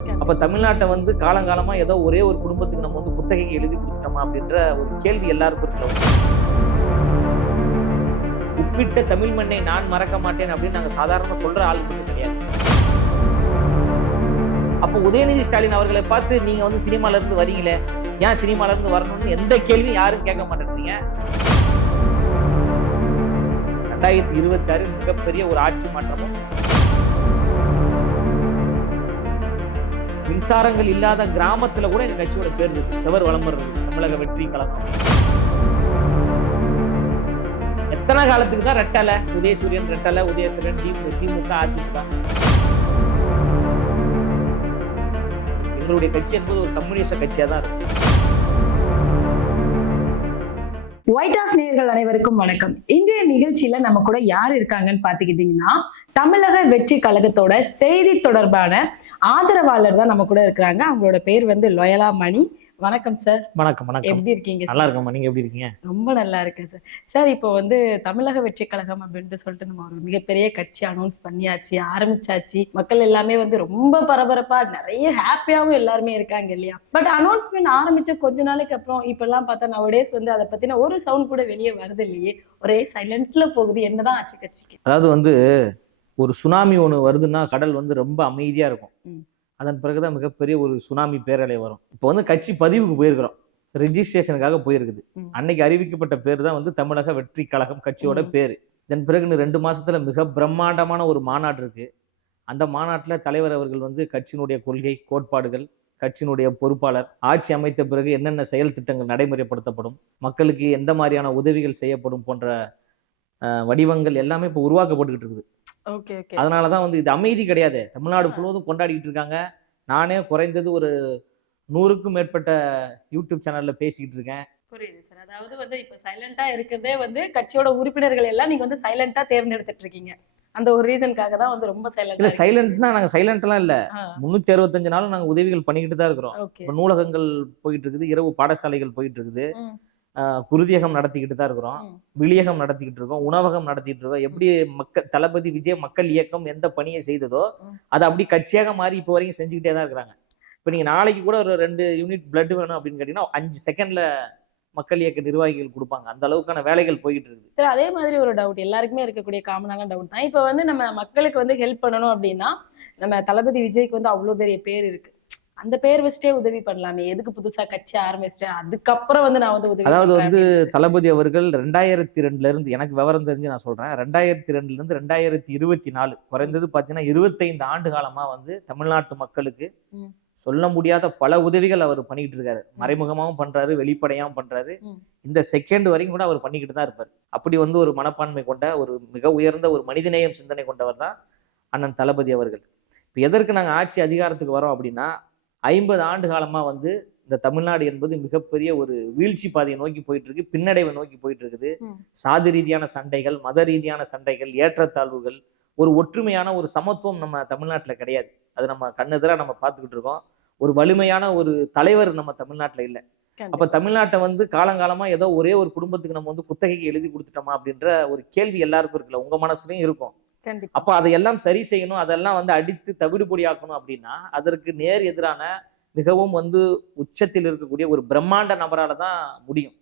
அப்ப தமிழ்நாட்டை வந்து காலங்காலமா ஏதோ ஒரே ஒரு குடும்பத்துக்கு நம்ம வந்து குத்தகைக்கு எழுதி கொடுத்துட்டோமா அப்படின்ற ஒரு கேள்வி எல்லாருக்கும் இருக்கல உப்பிட்ட தமிழ் மண்ணை நான் மறக்க மாட்டேன் அப்படின்னு நாங்க சாதாரண சொல்ற ஆளுக்கு கிடையாது. அப்போ உதயநிதி ஸ்டாலின் அவர்களை பார்த்து நீங்க வந்து சினிமால இருந்து வரீங்களே ஏன் சினிமால இருந்து வரணும்னு எந்த கேள்வியும் யாரும் கேட்க மாட்டேன்றீங்க? ரெண்டாயிரத்தி இருபத்தி ஆறு மிகப்பெரிய ஒரு ஆட்சி மாற்றமும் மின்சாரங்கள் இல்லாத கிராமத்தில் கூட எங்கள் கட்சியோட பேர் இருக்கு. செவர் விளம்பரம் தமிழக வெற்றி கழகம். எத்தனை காலத்துக்கு தான் ரெட்டலை? உதயசூரியன் ரெட்டலை உதயசூரியன் திமுக திமுக அதிமுக. எங்களுடைய கட்சி என்பது ஒரு கம்யூனிஸ்ட கட்சியாக தான் இருக்கு. ஒயிட் ஹவுஸ் நேர்கள் அனைவருக்கும் வணக்கம். இன்றைய நிகழ்ச்சியில நம்ம கூட யார் இருக்காங்கன்னு பாத்துக்கிட்டீங்கன்னா தமிழக வெற்றி கழகத்தோட செய்தி தொடர்பான ஆதரவாளர் தான் நம்ம கூட இருக்கிறாங்க. அவங்களோட பேர் வந்து லொயலா மணி. வணக்கம் சார். வணக்கம் வணக்கம். எப்படி இருக்கீங்க நல்லா இருக்கம்மா நீங்க எப்படி இருக்கீங்க? ரொம்ப நல்லா இருக்கேன் சார். சார் இப்போ வந்து தமிழக வெற்றி கழகம் அப்படின்ட்டு சொல்லிட்டு நம்ம ஒரு மிகப்பெரிய கட்சி அனௌன்ஸ் பண்ணியாச்சு ஆரம்பிச்சாச்சு. மக்கள் எல்லாமே வந்து ரொம்ப பரபரப்பா நிறைய ஹாப்பியாவும் எல்லாருமே இருக்காங்க இல்லையா? பட் அனௌன்ஸ்மெண்ட் ஆரம்பிச்ச கொஞ்ச நாளைக்கு அப்புறம் இப்பெல்லாம் பார்த்தா நவடேஸ் வந்து அதை பத்தின ஒரு சவுண்ட் கூட வெளியே வருது இல்லையே? ஒரே சைலண்ட்ல போகுது என்னதான் ஆச்சு கட்சிக்கு? அதாவது வந்து ஒரு சுனாமி ஒன்று வருதுன்னா கடல் வந்து ரொம்ப அமைதியா இருக்கும். அதன் பிறகுதான் மிகப்பெரிய ஒரு சுனாமி பேரலை வரும். இப்போ வந்து கட்சி பதிவுக்கு போயிருக்கிறோம். ரெஜிஸ்ட்ரேஷனுக்காக போயிருக்குது. அன்னைக்கு அறிவிக்கப்பட்ட பேர் தான் வந்து தமிழக வெற்றி கழகம் கட்சியோட. பேர். இதன் பிறகு ரெண்டு மாசத்துல மிக பிரம்மாண்டமான ஒரு மாநாடு இருக்கு. அந்த மாநாட்டில் தலைவர் அவர்கள் வந்து கட்சியினுடைய கொள்கை கோட்பாடுகள் கட்சியினுடைய பொறுப்பாளர் ஆட்சி அமைத்த பிறகு என்னென்ன செயல் திட்டங்கள் நடைமுறைப்படுத்தப்படும் மக்களுக்கு எந்த மாதிரியான உதவிகள் செய்யப்படும் போன்ற வடிவங்கள் எல்லாமே இப்போ உருவாக்கப்பட்டுக்கிட்டு இருக்குது. Okay okay. அதனால தான் வந்து இது அமைதி கிடையாது. தமிழ்நாடு ஃபுல்லுவதும் கொண்டாடிக்கிட்டு இருக்காங்க. நானே குறைந்தது ஒரு நூறுக்கும் மேற்பட்ட யூடியூப் சேனல்ல பேசிக்கிட்டு இருக்கேன். புரியுது சார் அதாவது வந்து இப்ப சைலண்டா இருக்கிறதே வந்து கட்சியோட உறுப்பினர்கள் எல்லாம் நீங்க வந்து சைலண்டா தேர்ந்தெடுத்துட்டு இருக்கீங்க. அந்த ஒரு ரீசனுக்காக தான் வந்து ரொம்ப இல்ல சைலண்டா சைலண்ட்னா நாங்க சைலண்ட்லாம் இல்ல. முன்னூத்தி அறுபத்தஞ்சு நாளும் நாங்க உதவிகள் பண்ணிக்கிட்டு தான் இருக்கிறோம். இப்ப நூலகங்கள் போயிட்டு இருக்குது இரவு பாடசாலைகள் போயிட்டு இருக்குது. குருதியகம் நடத்திக்கிட்டு தான் இருக்கிறோம். விளியகம் நடத்திக்கிட்டு இருக்கோம். உணவகம் நடத்திட்டு இருக்கோம். எப்படி மக்கள் தளபதி விஜய் மக்கள் இயக்கம் எந்த பணியை செய்ததோ. அதை அப்படி கட்சியாக மாறி இப்போ வரைக்கும் செஞ்சுக்கிட்டே தான் இருக்கிறாங்க. இப்போ நீங்க நாளைக்கு கூட ஒரு ரெண்டு யூனிட் blood வேணும் அப்படின்னு கேட்டீங்கன்னா அஞ்சு செகண்ட்ல மக்கள் இயக்க நிர்வாகிகள் கொடுப்பாங்க. அந்த அளவுக்கான வேலைகள் போயிட்டு இருக்குது. சரி அதே மாதிரி ஒரு டவுட் எல்லாருக்குமே இருக்கக்கூடிய காமனான டவுட் தான். இப்போ வந்து நம்ம மக்களுக்கு வந்து ஹெல்ப் பண்ணணும் அப்படின்னா நம்ம தளபதி விஜய்க்கு வந்து அவ்வளோ பெரிய பேர் இருக்கு. அந்த பேர் வச்சுட்டே உதவி பண்ணலாமே. எதுக்கு புதுசா கட்சி ஆரம்பிச்சிட்டேன்? அதுக்கப்புறம் வந்து நான் வந்து உதவி அதாவது வந்து. தளபதி அவர்கள் ரெண்டாயிரத்தி ரெண்டுல இருந்து எனக்கு விவரம் தெரிஞ்சு நான் சொல்றேன். ரெண்டாயிரத்தி ரெண்டுல இருந்து ரெண்டாயிரத்தி இருபத்தி நாலு குறைந்தது பாத்தீங்கன்னா இருபத்தைந்து ஆண்டு காலமா வந்து தமிழ்நாட்டு மக்களுக்கு. சொல்ல முடியாத பல உதவிகள் அவர் பண்ணிக்கிட்டு இருக்காரு. மறைமுகமாவும் பண்றாரு வெளிப்படையாவும் பண்றாரு. இந்த செகண்ட் வரைக்கும் கூட அவர் பண்ணிக்கிட்டு தான் இருப்பார். அப்படி வந்து ஒரு மனப்பான்மை கொண்ட ஒரு மிக உயர்ந்த ஒரு மனிதநேயம் சிந்தனை கொண்டவர் தான் அண்ணன் தளபதி அவர்கள். இப்போ எதற்கு நாங்கள் ஆட்சி அதிகாரத்துக்கு வரோம் அப்படின்னா ஐம்பது ஆண்டு காலமா வந்து இந்த தமிழ்நாடு என்பது மிகப்பெரிய ஒரு வீழ்ச்சி பாதையை நோக்கி போயிட்டு இருக்கு பின்னடைவை நோக்கி போயிட்டு இருக்குது. சாதி ரீதியான சண்டைகள் மத ரீதியான சண்டைகள் ஏற்றத்தாழ்வுகள் ஒரு ஒற்றுமையான ஒரு சமத்துவம் நம்ம தமிழ்நாட்டில் கிடையாது. அது நம்ம கண்ணெதிராக நம்ம பார்த்துக்கிட்டு இருக்கோம். ஒரு வலிமையான ஒரு தலைவர் நம்ம தமிழ்நாட்டில் இல்லை. அப்ப. தமிழ்நாட்டை வந்து காலங்காலமா ஏதோ ஒரே ஒரு குடும்பத்துக்கு நம்ம வந்து குத்தகைக்கு எழுதி கொடுத்துட்டோமா அப்படின்ற ஒரு கேள்வி எல்லாருக்கும் இருக்குல்ல. உங்க மனசுலயும் இருக்கும். அப்ப அதையெல்லாம் சரி செய்யணும் அதெல்லாம் வந்து அடித்து தவிடுபொடியாக்கணும் அப்படின்னா அதற்கு நேர் எதிரான மிகவும் வந்து உச்சத்தில் இருக்கக்கூடிய ஒரு பிரம்மாண்ட நபரால தான் முடியும்.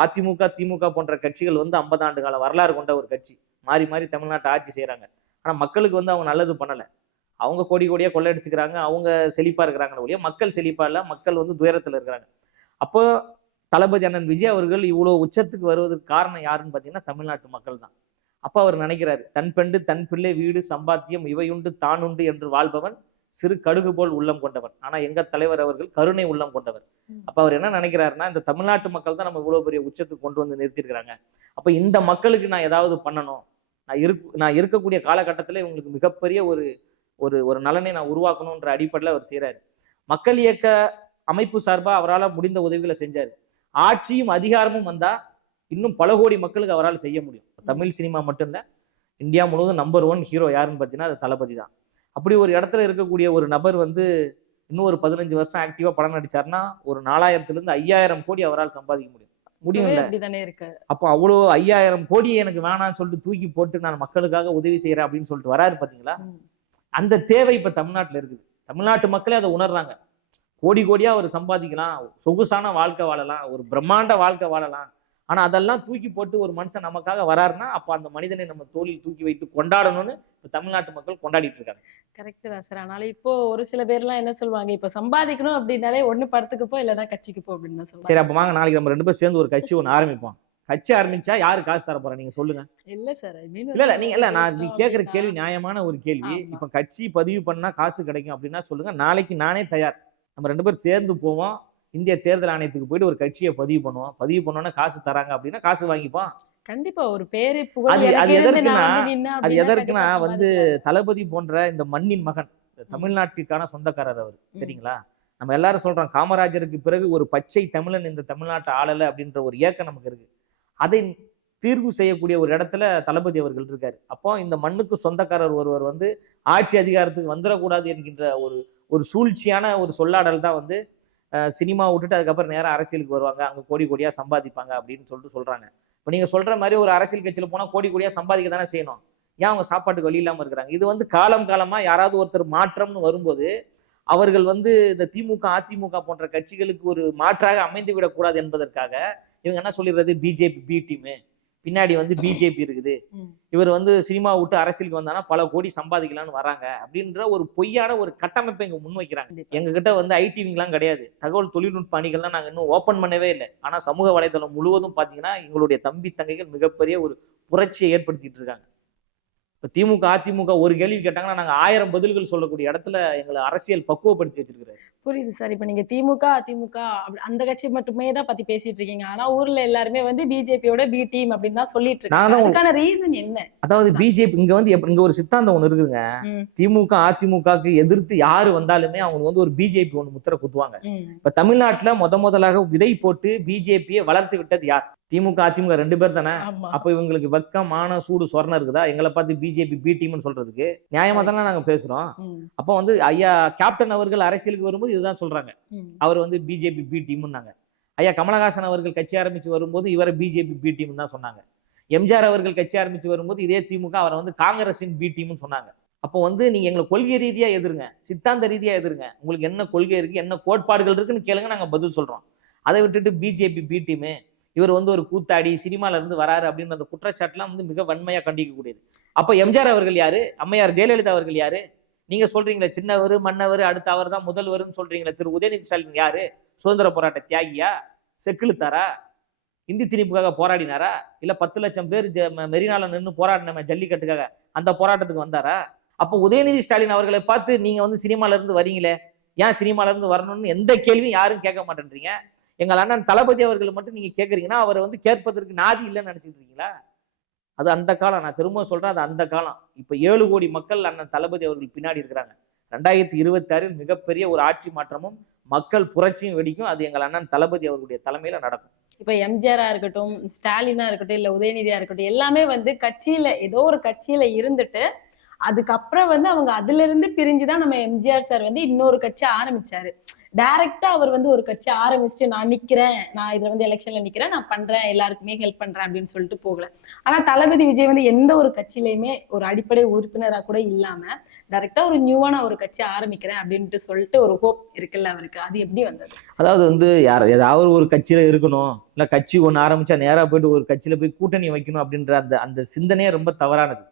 அதிமுக திமுக போன்ற கட்சிகள் வந்து 50 ஆண்டு கால வரலாறு கொண்ட ஒரு கட்சி. மாறி மாறி தமிழ்நாட்டை ஆட்சி செய்றாங்க. ஆனா மக்களுக்கு வந்து அவங்க நல்லது பண்ணல. அவங்க கோடி கோடியா கொள்ளையடிச்சுக்கிறாங்க அவங்க செழிப்பா இருக்கிறாங்க ஒழிய மக்கள் செழிப்பா இல்ல மக்கள் வந்து துயரத்துல இருக்கிறாங்க. அப்போ தளபதி அண்ணன் விஜய் அவர்கள் இவ்வளவு உச்சத்துக்கு வருவதற்கு காரணம் யாருன்னு பாத்தீங்கன்னா தமிழ்நாட்டு மக்கள் தான். அப்ப அவர் நினைக்கிறாரு தன் பெண்டு தன் பிள்ளை வீடு சம்பாத்தியம் இவையுண்டு தானுண்டு என்று வாழ்பவன் சிறு கடுகு போல் உள்ளம் கொண்டவர் ஆனா எங்க தலைவர் அவர்கள் கருணை உள்ளம் கொண்டவர். அப்ப அவர் என்ன நினைக்கிறாருன்னா இந்த தமிழ்நாட்டு மக்கள் தான் நம்ம இவ்வளவு பெரிய உச்சத்துக்கு கொண்டு வந்து நிறுத்திருக்கிறாங்க அப்ப இந்த மக்களுக்கு நான் ஏதாவது பண்ணணும்? நான் இருக் நான் இருக்கக்கூடிய காலகட்டத்துல இவங்களுக்கு மிகப்பெரிய ஒரு ஒரு ஒரு நலனை நான் உருவாக்கணுன்ற அடிப்படையில் அவர் செய்றாரு. மக்கள் இயக்க அமைப்பு சார்பா அவரால் முடிந்த உதவிகளை செஞ்சாரு. ஆட்சியும் அதிகாரமும் வந்தா இன்னும் பல கோடி மக்களுக்கு அவரால் செய்ய முடியும். தமிழ் சினிமா மட்டும் இல்ல இந்தியா முழுவதும் நம்பர் ஒன் ஹீரோ யாருன்னு பார்த்தீங்கன்னா அது தளபதி தான். அப்படி ஒரு இடத்துல இருக்கக்கூடிய ஒரு நபர் வந்து இன்னும் ஒரு பதினஞ்சு வருஷம் ஆக்டிவா படம் நடிச்சாருன்னா ஒரு நாலாயிரத்துல இருந்து ஐயாயிரம் கோடி அவரால் சம்பாதிக்க முடியும். முடியும் இருக்கு அப்போ அவ்வளோ ஐயாயிரம் கோடியை எனக்கு வேணாம்னு சொல்லிட்டு தூக்கி போட்டு நான் மக்களுக்காக உதவி செய்யறேன் அப்படின்னு சொல்லிட்டு வராரு பாத்தீங்களா. அந்த தேவை இப்ப தமிழ்நாட்டுல இருக்குது. தமிழ்நாட்டு மக்களே அதை உணர்றாங்க. கோடி கோடியா அவர் சம்பாதிக்கலாம். சொகுசான வாழ்க்கை வாழலாம். ஒரு பிரம்மாண்ட வாழ்க்கை வாழலாம். ஆனா அதெல்லாம் தூக்கி போட்டு ஒரு மனுஷன் நமக்காக வராருன்னா அப்ப அந்த மனிதனை நம்ம தோளில் தூக்கி வைத்து கொண்டாடணும்னு இப்ப தமிழ்நாட்டு மக்கள் கொண்டாடிட்டு இருக்காங்க. கரெக்ட் தான் சார் ஆனாலும் இப்போ ஒரு சில பேர்லாம் என்ன சொல்லுவாங்க இப்போ சம்பாதிக்கணும் அப்படின்னாலே ஒண்ணு படத்துக்கு போ இல்லைன்னா கட்சிக்கு போ அப்படின்னு தான் சரி சொல்லுவாங்க அப்ப வாங்க நாளைக்கு நம்ம ரெண்டு பேரும் சேர்ந்து ஒரு கட்சி ஒன்று ஆரம்பிப்போம். கட்சி ஆரம்பிச்சா யாரு காசு தர போறா? நீங்க சொல்லுங்க. இல்ல சார் இல்ல இல்ல நீங்க இல்ல நான் நீ கேக்குற கேள்வி நியாயமான ஒரு கேள்வி. இப்ப கட்சி பதிவு பண்ணா காசு கிடைக்கும் அப்படின்னா சொல்லுங்க நாளைக்கு நானே தயார். நம்ம ரெண்டு பேரும் சேர்ந்து போவோம். இந்திய தேர்தல் ஆணையத்துக்கு போயிட்டு ஒரு கட்சியை பதிவு பண்ணுவோம். பதிவு பண்ணோன்னா காசு தராங்க அப்படின்னா காசு வாங்கிப்போம். கண்டிப்பா ஒரு பேரு புகழ் அது- எதற்குன்னா- வந்து அது. தளபதி போன்ற இந்த மண்ணின் மகன் தமிழ்நாட்டிற்கான சொந்தக்காரர் அவர். சரிங்களா? நம்ம எல்லாரும் சொல்றோம் காமராஜருக்கு பிறகு ஒரு பச்சை தமிழன் இந்த தமிழ்நாட்டை ஆளல அப்படின்ற ஒரு ஏக்கம் நமக்கு இருக்கு. அதை தீர்வு செய்யக்கூடிய ஒரு இடத்துல தளபதி அவர்கள் இருக்காரு. அப்போ இந்த மண்ணுக்கு சொந்தக்காரர் ஒருவர் வந்து ஆட்சி அதிகாரத்துக்கு வந்துடக்கூடாது என்கின்ற ஒரு ஒரு சூழ்ச்சியான ஒரு சொல்லாடல் தான் வந்து சினிமா விட்டுட்டு அதுக்கப்புறம் நேரம் அரசியலுக்கு வருவாங்க. அங்கே கோடி கோடியாக சம்பாதிப்பாங்க அப்படின்னு சொல்லிட்டு சொல்கிறாங்க இப்போ நீங்கள் சொல்கிற மாதிரி ஒரு அரசியல் கட்சியில் போனால் கோடி கோடியாக சம்பாதிக்க தானே செய்யணும். ஏன் அவங்க சாப்பாட்டுக்கு வழி இல்லாமல் இருக்கிறாங்க? இது வந்து காலம் காலமாக யாராவது ஒருத்தர் மாற்றம்னு வரும்போது அவர்கள் வந்து இந்த திமுக அதிமுக போன்ற கட்சிகளுக்கு ஒரு மாற்றாக அமைந்து விடக்கூடாது என்பதற்காக இவங்க என்ன சொல்லிடுறது? BJP B team. பின்னாடி வந்து பிஜேபி இருக்குது. இவர் வந்து சினிமா விட்டு அரசியலுக்கு வந்தானா பல கோடி சம்பாதிக்கலாம்னு வராங்க. அப்படின்ற ஒரு பொய்யான ஒரு கட்டமைப்பை இங்க முன்வைக்கிறாங்க. கண்டிப்பா. எங்க கிட்ட வந்து ஐடிவிங்கெல்லாம் கிடையாது. தகவல் தொழில்நுட்ப அணிகள்லாம் நாங்க இன்னும் ஓபன் பண்ணவே இல்லை. ஆனா சமூக வலைதளம் முழுவதும் பாத்தீங்கன்னா எங்களுடைய தம்பி தங்கைகள் மிகப்பெரிய ஒரு புரட்சியை ஏற்படுத்திட்டு இருக்காங்க. இப்ப திமுக அதிமுக ஒரு கேள்வி கேட்டாங்கன்னா நாங்க ஆயிரம் பதில்கள் சொல்லக்கூடிய இடத்துல எங்களை அரசியல் பக்குவப்படுத்தி வச்சிருக்கிறாரு. புரியுது சார். இப்ப நீங்க திமுக அதிமுக அந்த கட்சி மட்டுமே தான் பத்தி பேசிட்டு இருக்கீங்க. ஆனா ஊர்ல எல்லாருமே வந்து பிஜேபியோட பி டீம் அப்படின்னு தான் சொல்லிட்டு இருக்காங்க. அதுக்கான ரீசன் என்ன? அதாவது பிஜேபி இங்க வந்து இங்க ஒரு சித்தாந்தம் ஒண்ணு இருக்குதுங்க. ம், திமுக அதிமுகக்கு எதிர்த்து யாரு வந்தாலுமே அவங்க வந்து ஒரு பிஜேபி ஒண்ணு முத்திர குத்துவாங்க. இப்ப தமிழ்நாட்டுல முத முதலாக விதை போட்டு பிஜேபியை வளர்த்து விட்டது யார்? திமுக அதிமுக ரெண்டு பேர் தானே? அப்ப இவங்களுக்கு வெக்கம் மான சூடு சொரணம் இருக்குதா? எங்களை பார்த்து பிஜேபி பி டீம்னு சொல்றதுக்கு நியாயமா தானே நாங்க பேசுறோம். அப்போ வந்து ஐயா கேப்டன் அவர்கள் அரசியலுக்கு வரும்போது இதுதான் சொல்றாங்க. அவர் வந்து பிஜேபி பி டீம்னாங்க ஐயா கமலஹாசன் அவர்கள் கட்சி ஆரம்பிச்சு வரும்போது இவரை பிஜேபி பி டீம் தான் சொன்னாங்க. எம்ஜிஆர் அவர்கள் கட்சி ஆரம்பிச்சு வரும்போது இதே திமுக அவரை வந்து காங்கிரஸின் பி டீம்னு சொன்னாங்க. அப்போ வந்து நீங்க எங்களை கொள்கை ரீதியா எதிருங்க சித்தாந்த ரீதியா எதிருங்க. உங்களுக்கு என்ன கொள்கை இருக்கு என்ன கோட்பாடுகள் இருக்குன்னு கேளுங்க நாங்க பதில் சொல்றோம். அதை விட்டுட்டு பிஜேபி பி டீமு இவர் வந்து ஒரு கூத்தாடி சினிமால இருந்து வராரு அப்படின்ற அந்த குற்றச்சாட்டுலாம் வந்து மிக வன்மையா கண்டிக்கக்கூடியது. அப்ப எம்ஜிஆர் அவர்கள் யாரு? அம்மையார் ஜெயலலிதா அவர்கள் யாரு? நீங்க சொல்றீங்களே சின்னவர் மன்னவர் அடுத்த அவர் தான் முதல்வர்னு சொல்றீங்களே திரு உதயநிதி ஸ்டாலின் யாரு? சுதந்திர போராட்ட தியாகியா? செக்கிழுத்தாரா? இந்தி திணிப்புக்காக போராடினாரா? இல்ல பத்து லட்சம் பேர் ஜ- ம- மெரினால நின்று போராடின ஜல்லிக்கட்டுக்காக அந்த போராட்டத்துக்கு வந்தாரா? அப்போ உதயநிதி ஸ்டாலின் அவர்களை பார்த்து நீங்க வந்து சினிமால இருந்து வரீங்களே ஏன் சினிமால இருந்து வரணும்னு எந்த கேள்வியும் யாரும் கேட்க மாட்டேன்றீங்க? எங்கள் அண்ணன் தளபதி அவர்கள் மட்டும் நீங்க கேட்குறீங்கன்னா அவரை வந்து கேட்பதற்கு நாதி இல்லைன்னு நினச்சிட்டு இருக்கீங்களா அது அந்த காலம். நான் திரும்ப சொல்றேன் அது அந்த காலம். இப்போ ஏழு கோடி மக்கள் அண்ணன் தளபதி அவர்கள் பின்னாடி இருக்கிறாங்க. ரெண்டாயிரத்தி இருபத்தாறில் மிகப்பெரிய ஒரு ஆட்சி மாற்றமும் மக்கள் புரட்சியும் வெடிக்கும். அது எங்கள் அண்ணன் தளபதி அவர்களுடைய தலைமையில நடக்கும். இப்ப எம்ஜிஆரா இருக்கட்டும் ஸ்டாலினா இருக்கட்டும் இல்ல உதயநிதியா இருக்கட்டும் எல்லாமே வந்து கட்சியில ஏதோ ஒரு கட்சியில இருந்துட்டு அதுக்கப்புறம் வந்து அவங்க அதுல இருந்து பிரிஞ்சுதான் நம்ம எம்ஜிஆர் சார் வந்து இன்னொரு கட்சி ஆரம்பிச்சாரு. டைரக்டா அவர் வந்து ஒரு கட்சி ஆரம்பிச்சுட்டு நான் நிக்கிறேன். நான் இதுல வந்து எலெக்ஷன்ல நிக்கிறேன். நான் பண்றேன். எல்லாருக்குமே ஹெல்ப் பண்றேன். அப்படின்னு சொல்லிட்டு போகல. ஆனா தளபதி விஜய் வந்து எந்த ஒரு கட்சியிலயுமே ஒரு அடிப்படை உறுப்பினரா கூட இல்லாம டைரக்டா ஒரு நியூவான ஒரு கட்சி ஆரம்பிக்கிறேன் அப்படின்ட்டு சொல்லிட்டு ஒரு ஹோப் இருக்குல்ல அவருக்கு. அது எப்படி வந்தது? அதாவது வந்து யார் ஏதாவது ஒரு கட்சியில இருக்கணும். இல்ல கட்சி ஒன்று ஆரம்பிச்சா நேரா போயிட்டு ஒரு கட்சியில போய் கூட்டணி வைக்கணும் அப்படின்ற அந்த அந்த சிந்தனையே ரொம்ப தவறானது.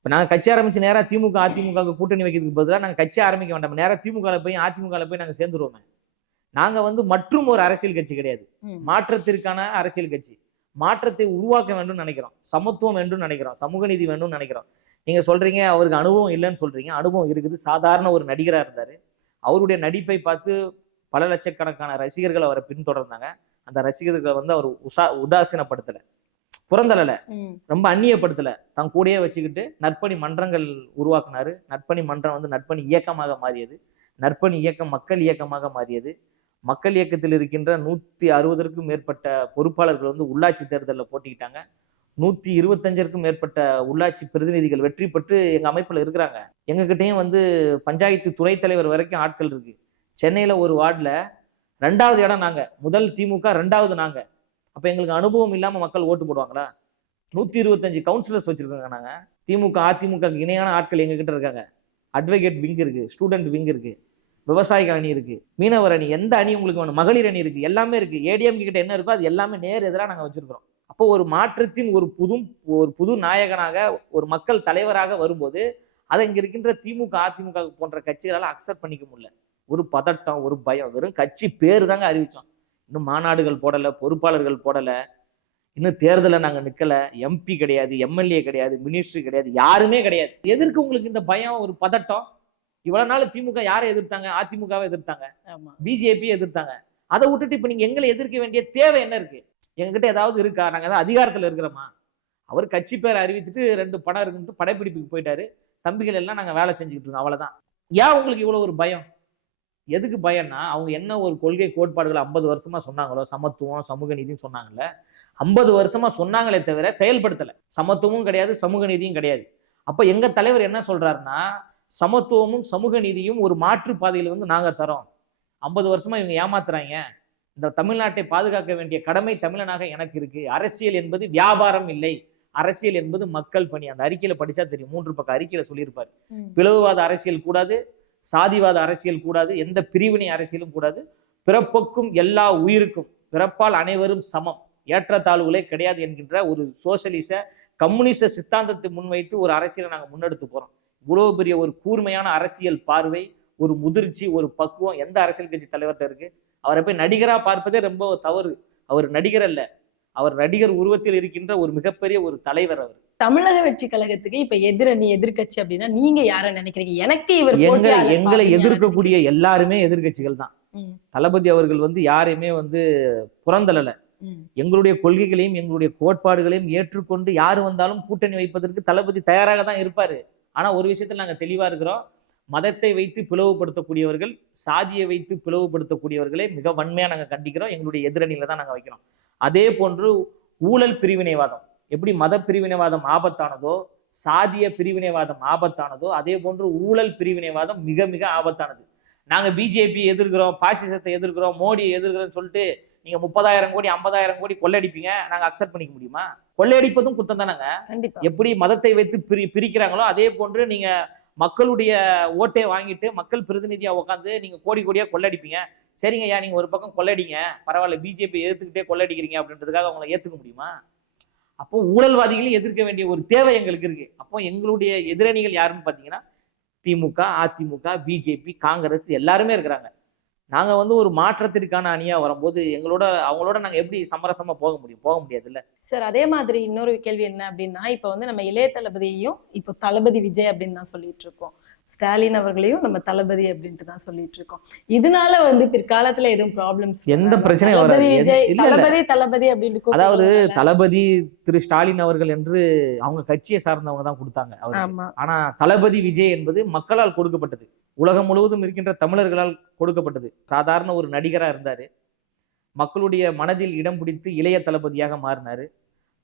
இப்போ நாங்கள் கட்சி ஆரம்பிச்சு நேரா திமுக அதிமுக கூட்டணி வைக்கிறதுக்கு பதிலாக நாங்கள் கட்சி ஆரம்பிக்க வேண்டாம் நேரா திமுக போய் அதிமுக போய் நாங்கள் சேர்ந்துருவோமே. நாங்க வந்து மற்றும் ஒரு அரசியல் கட்சி கிடையாது. மாற்றத்திற்கான அரசியல் கட்சி. மாற்றத்தை உருவாக்க வேண்டும் நினைக்கிறோம். சமத்துவம் வேண்டும் நினைக்கிறோம். சமூக நீதி வேண்டும் நினைக்கிறோம். நீங்க சொல்றீங்க அவருக்கு அனுபவம் இல்லைன்னு சொல்றீங்க. அனுபவம் இருக்குது. சாதாரண ஒரு நடிகரா இருந்தாரு. அவருடைய நடிப்பை பார்த்து பல லட்சக்கணக்கான ரசிகர்கள் அவரை பின்தொடர்ந்தாங்க. அந்த ரசிகர்களை வந்து அவர் உசா உதாசீனப்படுத்தல. புறந்தளல. ரொம்ப அந்நியப்படுத்தல. தன் கூடயே வச்சுக்கிட்டு நற்பணி மன்றங்கள் உருவாக்குனாரு. நற்பணி மன்றம் வந்து நற்பணி இயக்கமாக மாறியது. நற்பணி இயக்கம் மக்கள் இயக்கமாக மாறியது. மக்கள் இயக்கத்தில் இருக்கின்ற நூத்தி அறுபதற்கும் மேற்பட்ட பொறுப்பாளர்கள் வந்து உள்ளாட்சி தேர்தலில் போட்டிக்கிட்டாங்க. நூத்தி இருபத்தஞ்சிற்கும் மேற்பட்ட உள்ளாட்சி பிரதிநிதிகள் வெற்றி பெற்று எங்க அமைப்புல இருக்கிறாங்க. எங்ககிட்டயும் வந்து பஞ்சாயத்து துணைத் தலைவர் வரைக்கும் ஆட்கள் இருக்கு. சென்னையில ஒரு வார்டுல ரெண்டாவது இடம் நாங்க. முதல் திமுக ரெண்டாவது நாங்க. அப்போ எங்களுக்கு அனுபவம் இல்லாமல் மக்கள் ஓட்டு போடுவாங்களா? நூற்றி இருபத்தஞ்சு கவுன்சிலர்ஸ் வச்சுருக்காங்க நாங்கள் திமுக அதிமுக இணையான ஆட்கள் எங்ககிட்ட இருக்காங்க. அட்வொகேட் விங் இருக்குது ஸ்டூடெண்ட் விங் இருக்குது விவசாயிகள் அணி இருக்குது மீனவர் அணி எந்த அணி உங்களுக்கு வேணும்? மகளிர் அணி இருக்குது எல்லாமே இருக்குது ஏடிஎம் கிட்ட என்ன இருக்கோ அது எல்லாமே நேர் எதிராக நாங்கள் வச்சுருக்கிறோம். அப்போ ஒரு மாற்றத்தின் ஒரு புது ஒரு புது நாயகனாக ஒரு மக்கள் தலைவராக வரும்போது அதை இங்கே இருக்கின்ற திமுக அதிமுக போன்ற கட்சிகளால் அக்செப்ட் பண்ணிக்க முடியல. ஒரு பதட்டம் ஒரு பயம் வெறும் கட்சி பேர் தாங்க அறிவித்தோம் இன்னும் மாநாடுகள் போடல பொறுப்பாளர்கள் போடல. இன்னும் தேர்தலில் நாங்கள் நிற்கல எம்பி கிடையாது எம்எல்ஏ கிடையாது மினிஸ்ட்ரி கிடையாது யாருமே கிடையாது. எதற்கு உங்களுக்கு இந்த பயம் ஒரு பதட்டம்? இவ்வளவு நாள் திமுக யாரை எதிர்த்தாங்க? அதிமுகவை எதிர்த்தாங்க. ஆமா. பிஜேபி எதிர்த்தாங்க. அதை விட்டுட்டு இப்ப நீங்க எங்களை எதிர்க்க வேண்டிய தேவை என்ன இருக்கு? எங்ககிட்ட ஏதாவது இருக்கா? நாங்க ஏதாவது அதிகாரத்துல இருக்கிறோமா? அவர் கட்சி பேர் அறிவித்துட்டு ரெண்டு படம் இருக்குன்ட்டு படைப்பிடிப்புக்கு போயிட்டாரு. தம்பிகள் எல்லாம் நாங்க வேலை செஞ்சுக்கிட்டு இருக்கோம். அவ்வளவுதான். ஏன் உங்களுக்கு இவ்வளவு ஒரு பயம்? எதுக்கு பயம்னா அவங்க என்ன ஒரு கொள்கை கோட்பாடுகள் ஐம்பது வருஷமா சொன்னாங்களோ சமத்துவம் சமூக நீதினு சொன்னாங்கல்ல ஐம்பது வருஷமா சொன்னாங்களே தவிர செயல்படுத்தல. சமத்துவமும் கிடையாது சமூக நீதியும் கிடையாது. அப்ப எங்க தலைவர் என்ன சொல்றாருன்னா சமத்துவமும் சமூக நீதியும் ஒரு மாற்று பாதையில வந்து நாங்க தரோம். ஐம்பது வருஷமா இவங்க ஏமாத்துறாங்க. இந்த தமிழ்நாட்டை பாதுகாக்க வேண்டிய கடமை தமிழனாக எனக்கு இருக்கு. அரசியல் என்பது வியாபாரம் இல்லை. அரசியல் என்பது மக்கள் பணி. அந்த அறிக்கையில படிச்சா தெரியும். மூன்று பக்கம் அறிக்கையில சொல்லியிருப்பாரு. பிளவுவாத அரசியல் கூடாது சாதிவாத அரசியல் கூடாது எந்த பிரிவினை அரசியலும் கூடாது. பிறப்புக்கும் எல்லா உயிருக்கும் பிறப்பால் அனைவரும் சமம். ஏற்றத்தாழ்வுகளே கிடையாது என்கின்ற ஒரு சோசியலிச கம்யூனிச சித்தாந்தத்தை முன்வைத்து ஒரு அரசியலை நாங்கள் முன்னெடுத்து போகிறோம் இவ்வளோ பெரிய ஒரு கூர்மையான அரசியல் பார்வை ஒரு முதிர்ச்சி ஒரு பக்குவம் எந்த அரசியல் கட்சி தலைவர்கிட்ட இருக்கு? அவரை போய் நடிகராக பார்ப்பதே ரொம்ப தவறு. அவர் நடிகர் அல்ல. அவர் நடிகர் உருவத்தில் இருக்கின்ற ஒரு மிகப்பெரிய ஒரு தலைவர் அவர். தமிழக வெற்றி கழகத்துக்கு இப்ப எதிரணி எதிர்க்கட்சி அப்படின்னா நீங்க யார நினைக்கிறீங்க? எனக்கு இவர் எங்களை எங்களை. எதிர்க்கக்கூடிய எல்லாருமே எதிர்க்கட்சிகள் தான். தளபதி அவர்கள் வந்து யாரையுமே வந்து புறந்தள்ளல. ம், எங்களுடைய கொள்கைகளையும் எங்களுடைய கோட்பாடுகளையும் ஏற்றுக்கொண்டு யார் வந்தாலும் கூட்டணி வைப்பதற்கு தளபதி தயாராக தான் இருப்பாரு. ஆனா ஒரு விஷயத்துல நாங்க தெளிவா இருக்கிறோம். மதத்தை வைத்து பிளவுபடுத்தக்கூடியவர்கள் சாதியை வைத்து பிளவுபடுத்தக்கூடியவர்களை மிக வன்மையா நாங்க கண்டிக்கிறோம். எங்களுடைய எதிரணியில தான் நாங்க வைக்கிறோம். அதே போன்று ஊழல் பிரிவினைவாதம். எப்படி மத பிரிவினைவாதம் ஆபத்தானதோ சாதிய பிரிவினைவாதம் ஆபத்தானதோ அதே போன்று ஊழல் பிரிவினைவாதம் மிக மிக ஆபத்தானது. நாங்க பிஜேபி எதிர்க்கிறோம் பாசிசத்தை எதிர்க்கிறோம் மோடியை எதிர்க்கிறோம்னு சொல்லிட்டு நீங்க முப்பதாயிரம் கோடி ஐம்பதாயிரம் கோடி கொள்ளையடிப்பீங்க நாங்க அக்செப்ட் பண்ணிக்க முடியுமா? கொள்ளையடிப்பதும் குத்தம் தானங்க? கண்டிப்பா. எப்படி மதத்தை வைத்து பிரி பிரிக்கிறாங்களோ அதே போன்று நீங்க மக்களுடைய ஓட்டை வாங்கிட்டு மக்கள் பிரதிநிதியா உட்காந்து நீங்க கோடி கோடியா கொள்ளடிப்பீங்க. சரிங்க ஐயா நீங்க ஒரு பக்கம் கொள்ளடிங்க பரவாயில்ல பிஜேபி எதிர்த்துக்கிட்டே கொள்ளடிக்கிறீங்க அப்படின்றதுக்காக அவங்கள ஏத்துக்க முடியுமா? அப்போ ஊழல்வாதிகளையும் எதிர்க்க வேண்டிய ஒரு தேவை எங்களுக்கு இருக்கு. அப்போ எங்களுடைய எதிரணிகள் யாருன்னு பார்த்தீங்கன்னா திமுக அதிமுக பிஜேபி காங்கிரஸ் எல்லாருமே இருக்கிறாங்க. நாங்க வந்து ஒரு மாற்றத்திற்கான அணியா வரும்போது எங்களோட அவங்களோட நாங்கள் எப்படி சமரசமாக போக முடியும்? போக முடியாதுல்ல. சார் அதே மாதிரி இன்னொரு கேள்வி என்ன அப்படின்னா இப்போ வந்து நம்ம இளைய தளபதியையும் இப்போ தளபதி விஜய் அப்படின்னு தான் சொல்லிட்டு இருக்கோம். ஸ்டாலின் அவர்களையும் நம்ம தளபதி அப்படின்ட்டு தான் சொல்லிட்டு இருக்கோம் இதனால வந்து பிற்காலத்துல எதுவும் ப்ராப்ளம்ஸ் எந்த பிரச்சனையும் வராது. தளபதி. தளபதி அப்படின்னு அதாவது? தளபதி திரு ஸ்டாலின் அவர்கள் என்று அவங்க கட்சியை சார்ந்தவங்க தான் கொடுத்தாங்க ஆனா தளபதி விஜய் என்பது மக்களால் கொடுக்கப்பட்டது. உலகம் முழுவதும் இருக்கின்ற தமிழர்களால் கொடுக்கப்பட்டது. சாதாரண ஒரு நடிகரா இருந்தாரு. மக்களுடைய மனதில் இடம் பிடித்து இளைய தளபதியாக மாறினாரு.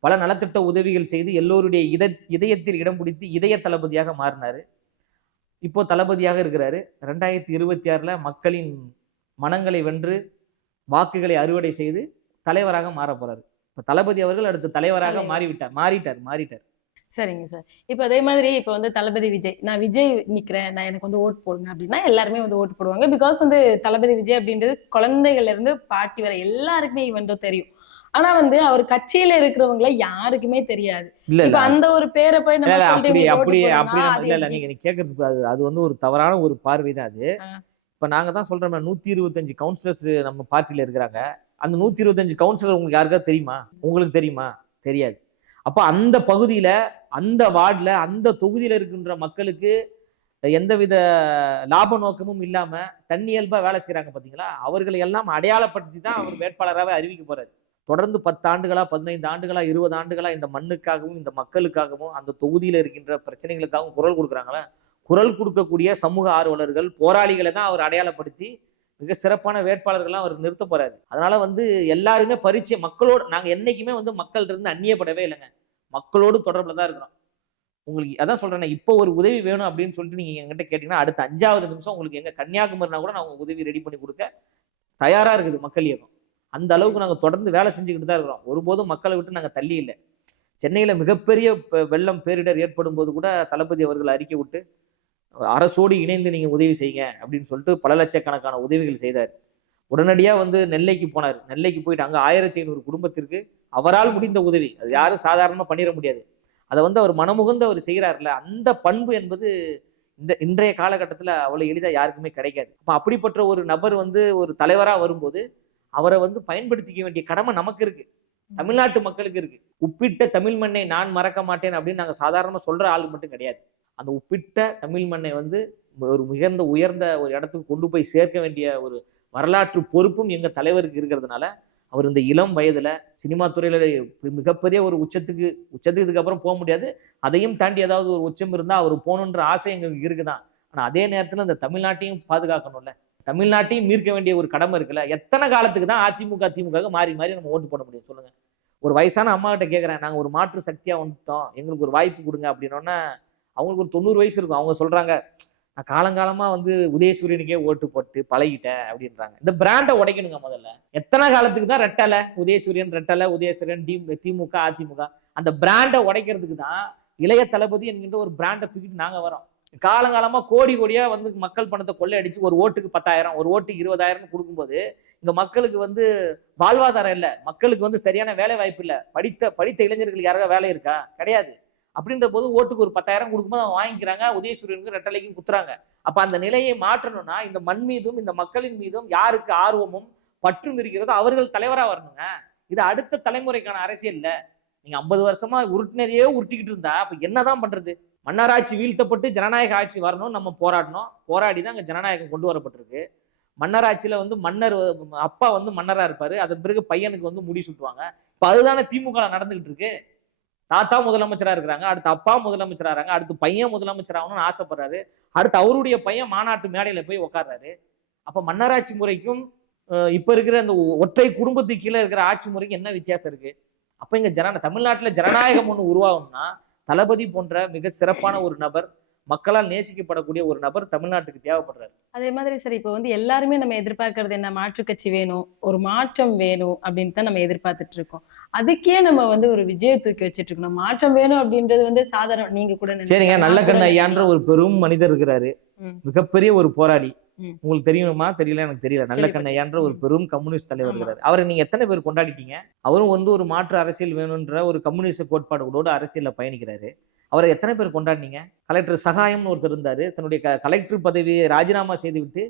பல நலத்திட்ட உதவிகள் செய்து எல்லோருடைய இத இதயத்தில் இடம் பிடித்து இதய தளபதியாக மாறினாரு. இப்போ தளபதியாக இருக்கிறாரு. ரெண்டாயிரத்தி இருபத்தி ஆறுல மக்களின் மனங்களை வென்று வாக்குகளை அறுவடை செய்து தலைவராக மாற போறாரு. இப்ப தளபதி அவர்கள் அடுத்து தலைவராக தலைவர். மாறிவிட்டார். மாறிட்டார் மாறிட்டார். சரிங்க சார். இப்போ அதே மாதிரி இப்போ வந்து தளபதி விஜய் நான் விஜய் நிக்கிறேன் நான் எனக்கு வந்து ஓட்டு போடுங்க அப்படின்னா எல்லாருமே வந்து ஓட்டு போடுவாங்க. பிகாஸ் வந்து தளபதி விஜய் அப்படின்றது குழந்தைகள்ல இருந்து பாட்டி வரை எல்லாருக்குமே இவன் தெரியும். ஆனா வந்து அவர் கட்சியில இருக்கிறவங்கள யாருக்குமே தெரியாது. இல்ல அந்த ஒரு பேரை போய் நம்ம அப்படி அப்படி அப்படி இல்ல? நீங்க நீ கேட்கறதுக்கு அது அது வந்து ஒரு தவறான ஒரு பார்வை தான் அது. இப்ப நாங்க தான் சொல்றோம் நூத்தி இருபத்தஞ்சு கவுன்சிலர்ஸ் நம்ம பார்ட்டில இருக்கிறாங்க. அந்த நூத்தி இருபத்தஞ்சு கவுன்சிலர் உங்களுக்கு யாருக்காவது தெரியுமா? உங்களுக்கு தெரியுமா? தெரியாது. அப்ப அந்த பகுதியில அந்த வார்டுல அந்த தொகுதியில இருக்கின்ற மக்களுக்கு எந்தவித லாப நோக்கமும் இல்லாம தன்னியல்பா வேலை செய்றாங்க பாத்தீங்களா? அவர்களை எல்லாம் அடையாளப்படுத்தி தான் அவர் வேட்பாளராகவே அறிவிக்க போறாரு. தொடர்ந்து பத்து பதினைந்து ஆண்டுகளா இருபது ஆண்டுகளா இந்த மண்ணுக்காகவும் இந்த மக்களுக்காகவும் அந்த தொகுதியில் இருக்கின்ற பிரச்சனைகளுக்காகவும் குரல் கொடுக்குறாங்களா? குரல் கொடுக்கக்கூடிய சமூக ஆர்வலர்கள் போராளிகளை தான் அவர் அடையாளப்படுத்தி மிக சிறப்பான வேட்பாளர்கள்லாம் அவர் நிறுத்த போறாரு. அதனால வந்து எல்லாருமே பரிச்சயம் மக்களோடு நாங்கள் என்னைக்குமே வந்து மக்கள் இருந்து அந்நியப்படவே இல்லைங்க. மக்களோடு தொடர்பில் தான் இருக்கிறோம். உங்களுக்கு அதான் சொல்றேன் இப்போ ஒரு உதவி வேணும் அப்படின்னு சொல்லிட்டு நீங்க எங்கிட்ட கேட்டீங்கன்னா அடுத்த அஞ்சாவது நிமிஷம் உங்களுக்கு எங்க கன்னியாகுமரினா கூட நான் உங்க உதவி ரெடி பண்ணி கொடுக்க தயாரா இருக்குது மக்கள் இயக்கம். அந்த அளவுக்கு நாங்கள் தொடர்ந்து வேலை செஞ்சுக்கிட்டு தான் இருக்கிறோம். ஒருபோதும் மக்களை விட்டு நாங்கள் தள்ளி இல்லை. சென்னையில் மிகப்பெரிய வெள்ளம் பேரிடர் ஏற்படும் போது கூட தளபதி அவர்கள் அறிக்கை விட்டு அரசோடு இணைந்து நீங்கள் உதவி செய்யுங்க அப்படின்னு சொல்லிட்டு பல லட்சக்கணக்கான உதவிகள் செய்தார். உடனடியாக வந்து நெல்லைக்கு போனார். நெல்லைக்கு போயிட்டு அங்கே ஆயிரத்தி ஐநூறு குடும்பத்திற்கு அவரால் முடிந்த உதவி. அது யாரும் சாதாரணமாக பண்ணிட முடியாது. அதை வந்து அவர் மனமுகுந்து அவர் செய்கிறார்ல அந்த பண்பு என்பது இந்த இன்றைய காலகட்டத்தில் அவ்வளோ எளிதாக யாருக்குமே கிடைக்காது. அப்போ அப்படிப்பட்ட ஒரு நபர் வந்து ஒரு தலைவராக வரும்போது அவரை வந்து பயன்படுத்திக்க வேண்டிய கடமை நமக்கு இருக்கு. தமிழ்நாட்டு மக்களுக்கு இருக்கு. உப்பிட்ட தமிழ் மண்ணை நான் மறக்க மாட்டேன் அப்படின்னு நாங்கள் சாதாரணமாக சொல்ற ஆள் மட்டும் கிடையாது. அந்த உப்பிட்ட தமிழ் மண்ணை வந்து ஒரு மிகுந்த உயர்ந்த ஒரு இடத்துக்கு கொண்டு போய் சேர்க்க வேண்டிய ஒரு வரலாற்று பொறுப்பும் எங்க தலைவருக்கு இருக்கிறதுனால அவர் இந்த இளம் வயதுல சினிமா துறையில மிகப்பெரிய ஒரு உச்சத்துக்கு உச்சத்துக்கு இதுக்கப்புறம் போக முடியாது. அதையும் தாண்டி ஏதாவது ஒரு உச்சம் இருந்தால் அவர் போகணுன்ற ஆசை எங்களுக்கு இருக்குதான். ஆனா அதே நேரத்துல இந்த தமிழ்நாட்டையும் பாதுகாக்கணும்ல. தமிழ்நாட்டையும் மீட்க வேண்டிய ஒரு கடமை இருக்குல்ல? எத்தனை காலத்துக்கு தான் அதிமுக திமுக மாறி மாறி நம்ம ஓட்டு போட முடியும் சொல்லுங்க. ஒரு வயசான அம்மா கிட்ட கேட்குறேன் நாங்கள் ஒரு மாற்று சக்தியா வந்துட்டோம் எங்களுக்கு ஒரு வாய்ப்பு கொடுங்க அப்படின்னோன்னா அவங்களுக்கு ஒரு தொண்ணூறு வயசு இருக்கும். அவங்க சொல்றாங்க நான் காலங்காலமா வந்து உதயசூரியனுக்கே ஓட்டு போட்டு பழகிட்டேன் அப்படின்றாங்க. இந்த பிராண்டை உடைக்கணுங்க முதல்ல. எத்தனை காலத்துக்கு தான் ரெட்டலை உதயசூரியன் ரெட்டலை உதயசூரியன் டி திமுக அதிமுக. அந்த பிராண்டை உடைக்கிறதுக்கு தான் இளைய தளபதி என்கின்ற ஒரு பிராண்டை தூக்கிட்டு நாங்க வரோம். காலங்காலமா கோடி கோடியா வந்து மக்கள் பணத்தை கொள்ளையடிச்சு ஒரு ஓட்டுக்கு பத்தாயிரம் ஒரு ஓட்டுக்கு இருபதாயிரம் கொடுக்கும்போது இந்த மக்களுக்கு வந்து வாழ்வாதாரம் இல்லை. மக்களுக்கு வந்து சரியான வேலை வாய்ப்பு இல்லை. படித்த படித்த இளைஞர்களுக்கு யாராவது வேலை இருக்கா? கிடையாது. அப்படின்ற போது ஓட்டுக்கு ஒரு பத்தாயிரம் கொடுக்கும்போது அவங்க வாங்கிக்கிறாங்க உதயசூரியனுக்கு ரெட்டலைக்கும் குத்துறாங்க. அப்ப அந்த நிலையை மாற்றணும்னா இந்த மண் மீதும் இந்த மக்களின் மீதும் யாருக்கு ஆர்வமும் பற்றும் இருக்கிறதோ அவர்கள் தலைவராக வரணுங்க. இது அடுத்த தலைமுறைக்கான அரசியல் இல்லை. நீங்க ஐம்பது வருஷமா உருட்டினதையே உருட்டிக்கிட்டு இருந்தா அப்ப என்னதான் பண்றது? மன்னராட்சி வீழ்த்தப்பட்டு ஜனநாயக ஆட்சி வரணும் நம்ம போராடணும். போராடி தான் அங்க ஜனநாயகம் கொண்டு வரப்பட்டிருக்கு. மன்னராட்சியில வந்து மன்னர் அப்பா வந்து மன்னரா இருப்பாரு. அதன் பிறகு பையனுக்கு வந்து முடி சுட்டுவாங்க. இப்போ அதுதானே திமுக நடந்துகிட்டு இருக்கு. தாத்தா முதலமைச்சரா இருக்கிறாங்க. அடுத்து அப்பா முதலமைச்சரா இருக்காங்க. அடுத்து பையன் முதலமைச்சர் ஆகணும்னு ஆசைப்படுறாரு. அடுத்து அவருடைய பையன் மாநாட்டு மேடையில போய் உட்கார்றாரு அப்ப மன்னராட்சி முறைக்கும் இப்போ இப்ப இருக்கிற அந்த ஒற்றை குடும்பத்துக்கு கீழே இருக்கிற ஆட்சி முறைக்கு என்ன வித்தியாசம் இருக்கு? அப்ப இங்க ஜன தமிழ்நாட்டுல ஜனநாயகம் ஒண்ணு உருவாகும்னா தளபதி போன்ற மிக சிறப்பான ஒரு நபர் மக்களால் நேசிக்கப்படக்கூடிய ஒரு நபர் தமிழ்நாட்டுக்கு தேவைப்படுறாரு அதே மாதிரி சரி இப்போ வந்து எல்லாருமே நம்ம எதிர்பார்க்கறது என்ன மாற்று கட்சி வேணும் ஒரு மாற்றம் வேணும் அப்படின்னு தான் நம்ம எதிர்பார்த்துட்டு இருக்கோம் அதுக்கே நம்ம வந்து ஒரு விஜய தூக்கி வச்சிட்டு இருக்கணும் மாற்றம் வேணும் அப்படின்றது வந்து சாதாரண நீங்க கூட. சரிங்க நல்ல கண்ண ஐயான்ற ஒரு பெரும் மனிதர் இருக்கிறாரு. மிகப்பெரிய ஒரு போராடி. உங்களுக்கு தெரியுமா? தெரியல எனக்கு தெரியல. நல்ல கண்ண ஐயான்ற ஒரு. பெரும் கம்யூனிஸ்ட் தலைவர். இருக்கிறாரு அவரை. நீங்க எத்தனை பேர் கொண்டாடிட்டீங்க? அவரும் வந்து ஒரு மாற்று அரசியல் வேணும்ன்ற ஒரு கம்யூனிஸ்ட் கோட்பாடுகளோடு அரசியல்ல பயணிக்கிறாரு. அவரை எத்தனை பேர் கொண்டாடினீங்க? கலெக்டர் சகாயம்னு ஒருத்தர் இருந்தாரு. தன்னுடைய க- கலெக்டர் பதவியை ராஜினாமா செய்துவிட்டு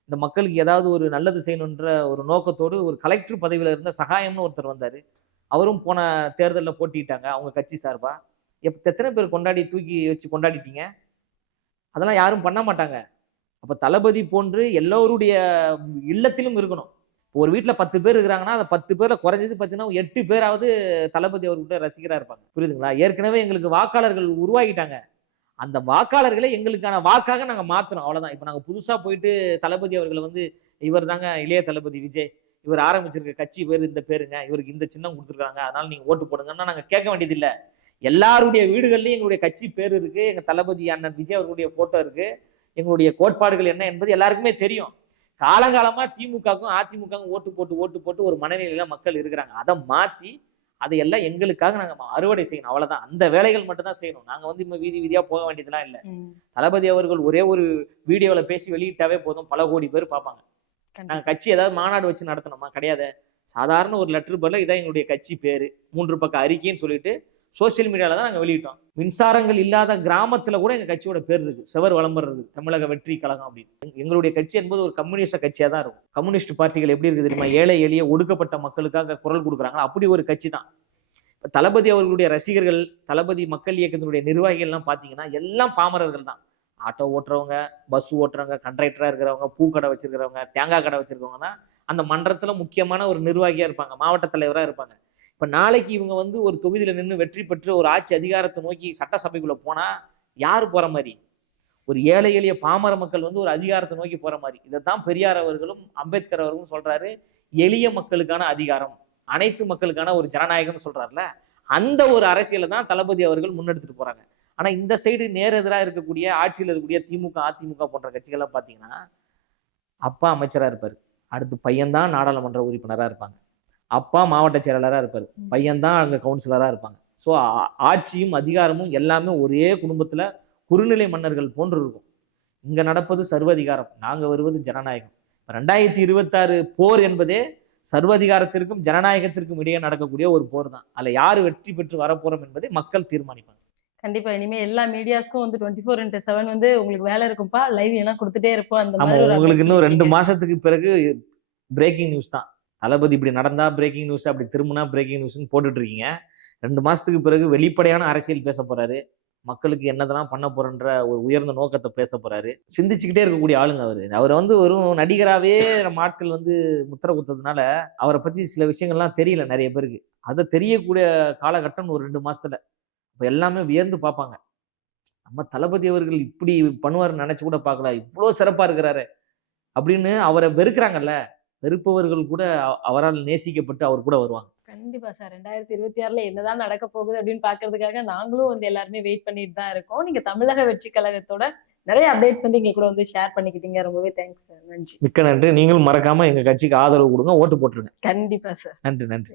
இந்த மக்களுக்கு ஏதாவது ஒரு நல்லது செய்யணுன்ற ஒரு நோக்கத்தோடு ஒரு கலெக்டர் பதவியில இருந்த சகாயம்னு ஒருத்தர் வந்தாரு. அவரும் போன தேர்தலில் போட்டிட்டாங்க அவங்க கட்சி சார்பா. எப் எத்தனை பேர் கொண்டாடி தூக்கி வச்சு கொண்டாடிட்டீங்க? அதெல்லாம் யாரும் பண்ண மாட்டாங்க. அப்போ தளபதி போன்று எல்லோருடைய இல்லத்திலும் இருக்கணும். ஒரு வீட்டில் பத்து பேர் இருக்கிறாங்கன்னா அந்த பத்து பேரில் குறைஞ்சது பார்த்தீங்கன்னா எட்டு பேராவது தளபதி அவர்கிட்ட ரசிகராக இருப்பாங்க. புரியுதுங்களா? ஏற்கனவே எங்களுக்கு வாக்காளர்கள் உருவாகிட்டாங்க. அந்த வாக்காளர்களை எங்களுக்கான வாக்காக நாங்கள் மாற்றுறோம் அவ்வளோதான் இப்போ நாங்கள் புதுசாக போயிட்டு தளபதி அவர்களை வந்து இவர் தாங்க இளைய தளபதி விஜய். இவர் ஆரம்பிச்சிருக்க கட்சி பேர் இந்த பேருங்க இவருக்கு இந்த சின்னம் கொடுத்துருக்காங்க. அதனால நீங்கள் ஓட்டு போடுங்கன்னா நாங்கள் கேட்க வேண்டியதில்லை. எல்லாருடைய வீடுகள்லையும் எங்களுடைய கட்சி பேர் இருக்குது எங்கள் தளபதி அண்ணன் விஜய் அவர்களுடைய ஃபோட்டோ இருக்குது எங்களுடைய கோட்பாடுகள் என்ன என்பது எல்லாருக்குமே தெரியும். காலங்காலமா திமுகவுக்கும் அதிமுகவுக்கும் ஓட்டு போட்டு ஓட்டு போட்டு ஒரு மனநிலையில மக்கள் இருக்கிறாங்க. அதை மாத்தி அதையெல்லாம் எங்களுக்காக நாங்க அறுவடை செய்யணும். அவ்வளவுதான். அந்த வேலைகள் மட்டும் தான் செய்யணும். நாங்க வந்து இப்ப வீதி வீதியா போக வேண்டியதெல்லாம் இல்லை. தளபதி அவர்கள் ஒரே ஒரு வீடியோவில் பேசி வெளியிட்டாவே போதும். பல கோடி பேர் பார்ப்பாங்க. நாங்கள் கட்சி ஏதாவது மாநாடு வச்சு நடத்தணுமா? கிடையாது. சாதாரண ஒரு லெட்டர் பதில் இதான் எங்களுடைய கட்சி பேர். மூன்று பக்க அறிக்கைன்னு சொல்லிட்டு சோஷியல் மீடியாவில் தான் நாங்கள் வெளியிட்டோம். மின்சாரங்கள் இல்லாத கிராமத்தில் கூட எங்கள் கட்சியோட பேர் இருக்குது செவர் விளம்பரம் தமிழக வெற்றி கழகம் அப்படின்னு. எங்களுடைய கட்சி என்பது ஒரு கம்யூனிஸ்ட கட்சியாக தான் இருக்கும். கம்யூனிஸ்ட் பார்ட்டிகள் எப்படி இருக்குது தெரியுமா? ஏழை எளிய ஒடுக்கப்பட்ட மக்களுக்காக குரல் கொடுக்குறாங்களா? அப்படி ஒரு கட்சி தான். இப்போ தளபதி அவர்களுடைய ரசிகர்கள் தளபதி மக்கள் இயக்கத்தினுடைய நிர்வாகிகள் எல்லாம் பார்த்தீங்கன்னா எல்லாம் பாமரர்கள் தான். ஆட்டோ ஓட்டுறவங்க பஸ் ஓட்டுறவங்க கண்டக்டரா இருக்கிறவங்க பூக்கடை வச்சிருக்கிறவங்க தேங்காய் கடை வச்சிருக்கவங்க தான் அந்த மன்றத்தில் முக்கியமான ஒரு நிர்வாகியாக இருப்பாங்க. மாவட்ட தலைவராக இருப்பாங்க. இப்போ நாளைக்கு இவங்க வந்து ஒரு தொகுதியில் நின்று வெற்றி பெற்று ஒரு ஆட்சி அதிகாரத்தை நோக்கி சட்டசபைக்குள்ளே போனால் யார் போகிற மாதிரி? ஒரு ஏழை எளிய பாமர மக்கள் வந்து ஒரு அதிகாரத்தை நோக்கி போகிற மாதிரி. இதை தான் பெரியார் அவர்களும் அம்பேத்கர் அவர்களும் சொல்கிறாரு எளிய மக்களுக்கான அதிகாரம் அனைத்து மக்களுக்கான ஒரு ஜனநாயகம்னு சொல்கிறார்ல அந்த ஒரு அரசியலை தான் தளபதி அவர்கள் முன்னெடுத்துட்டு போகிறாங்க ஆனால் இந்த சைடு நேர் எதிராக இருக்கக்கூடிய ஆட்சியில் இருக்கக்கூடிய திமுக அதிமுக போன்ற கட்சிகள்லாம் பார்த்தீங்கன்னா அப்பா அமைச்சராக இருப்பார். அடுத்து பையன்தான் நாடாளுமன்ற உறுப்பினராக இருப்பாங்க. அப்பா மாவட்ட செயலாளரா இருப்பாரு. பையன்தான் அங்க கவுன்சிலரா இருப்பாங்க. ஸோ ஆட்சியும் அதிகாரமும் எல்லாமே ஒரே குடும்பத்துல குறுநிலை மன்னர்கள் போன்று இருக்கும். இங்க நடப்பது சர்வதிகாரம் நாங்க வருவது ஜனநாயகம். ரெண்டாயிரத்தி இருபத்தாறு போர் என்பதே சர்வதிகாரத்திற்கும் ஜனநாயகத்திற்கும் இடையே நடக்கக்கூடிய ஒரு போர் தான் அதுல யாரு வெற்றி பெற்று வரப்போறோம் என்பதை மக்கள் தீர்மானிப்பாங்க. கண்டிப்பா. இனிமே எல்லா மீடியாஸ்க்கும் வந்து டுவெண்ட்டி ஃபோர் இன்ட்டு செவன் வந்து உங்களுக்கு வேலை இருக்கும்பா? லைவ் எல்லாம் கொடுத்துட்டே இருப்போம். அந்த உங்களுக்கு இன்னும் ரெண்டு மாசத்துக்கு பிறகு பிரேக்கிங் நியூஸ் தான். தளபதி இப்படி நடந்தா பிரேக்கிங் நியூஸ் அப்படி திரும்பினா பிரேக்கிங் நியூஸ்னு போட்டுட்டு இருக்கீங்க ரெண்டு மாசத்துக்கு பிறகு வெளிப்படையான அரசியல் பேச போறாரு. மக்களுக்கு என்னதெல்லாம் பண்ண போறன்ற ஒரு உயர்ந்த நோக்கத்தை பேச போறாரு. சிந்திச்சுக்கிட்டே இருக்கக்கூடிய ஆளுங்க அவரு. அவர் வந்து வெறும் நடிகராகவே நம்ம ஆட்கள் வந்து முத்திர குத்ததுனால அவரை பத்தி சில விஷயங்கள்லாம் தெரியல நிறைய பேருக்கு. அதை தெரியக்கூடிய காலகட்டம் ஒரு ரெண்டு மாசத்துல. இப்போ எல்லாமே வியந்து பார்ப்பாங்க. நம்ம தளபதி அவர்கள் இப்படி பண்ணுவார்னு நினைச்சு கூட பார்க்கல. இவ்வளோ சிறப்பாக இருக்கிறாரு. அப்படின்னு அவரை வெறுக்கிறாங்கல்ல. வெறுப்பவர்கள் கூட அவ- அவரால் நேசிக்கப்பட்டு அவர் கூட வருவாங்க. கண்டிப்பா சார். ரெண்டாயிரத்தி இருபத்தி ஆறுல என்னதான் நடக்க போகுது அப்படின்னு பாக்குறதுக்காக நாங்களும் வந்து எல்லாருமே வெயிட் பண்ணிட்டு தான் இருக்கோம். நீங்க தமிழக வெற்றி கழகத்தோட நிறைய அப்டேட்ஸ் வந்து இங்க கூட வந்து ஷேர் பண்ணிக்கிட்டீங்க. ரொம்பவே தேங்க்ஸ் சார். நன்றி. மிக்க நன்றி. நீங்களும் மறக்காம எங்க கட்சிக்கு ஆதரவு கொடுங்க. ஓட்டு போட்டுருங்க. கண்டிப்பா சார். நன்றி நன்றி.